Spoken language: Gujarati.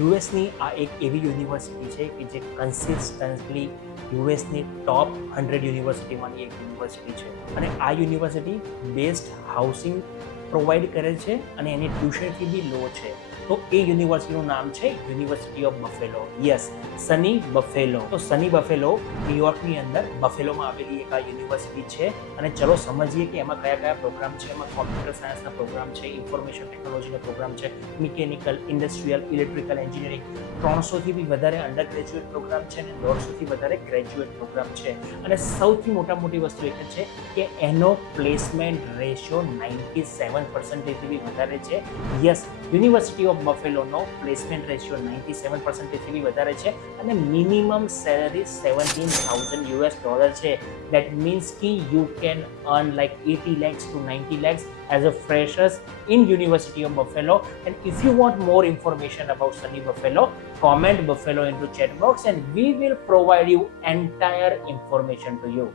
યુએસની આ એક એવી યુનિવર્સિટી છે કે જે કન્સિસ્ટન્ટલી યુએસની ટોપ 100 યુનિવર્સિટીમાંની એક યુનિવર્સિટી છે અને આ યુનિવર્સિટી બેસ્ટ હાઉસિંગ પ્રોવાઈડ કરે છે અને એની ટ્યુશન ફી બી લો છે. તો એ યુનિવર્સિટીનું નામ છે university of Buffalo. Yes, Sunny Buffalo. તો સની બફેલો ન્યુયોર્કની અંદર બફેલોમાં આવેલી એક આ યુનિવર્સિટી છે અને ચલો સમજીએ કે એમાં કયા કયા પ્રોગ્રામ છે. એમાં કોમ્પ્યુટર સાયન્સના પ્રોગ્રામ છે, ઇન્ફોર્મેશન ટેકનોલોજીના પ્રોગ્રામ છે, મિકેનિકલ, ઇન્ડસ્ટ્રીયલ, ઇલેક્ટ્રિકલ એન્જિનિયરિંગ, 300થી બી વધારે અંડર ગ્રેજ્યુએટ પ્રોગ્રામ છે અને 150થી વધારે ગ્રેજ્યુએટ પ્રોગ્રામ છે. અને સૌથી મોટી વસ્તુ એક જ છે કે એનો પ્લેસમેન્ટ રેશિયો 97% બી વધારે છે. યસ, યુનિવર્સિટી ઓફ બફેલોનો પ્લેસમેન્ટ રેશિયો 97% બી વધારે છે અને મિનિમમ સેલરી $17,000 છે. That means ki you can earn like 80 lakhs to 90 lakhs as a freshers in University of Buffalo. And if you want more information about Sunny Buffalo, comment Buffalo into chat box and we will provide you entire information to you.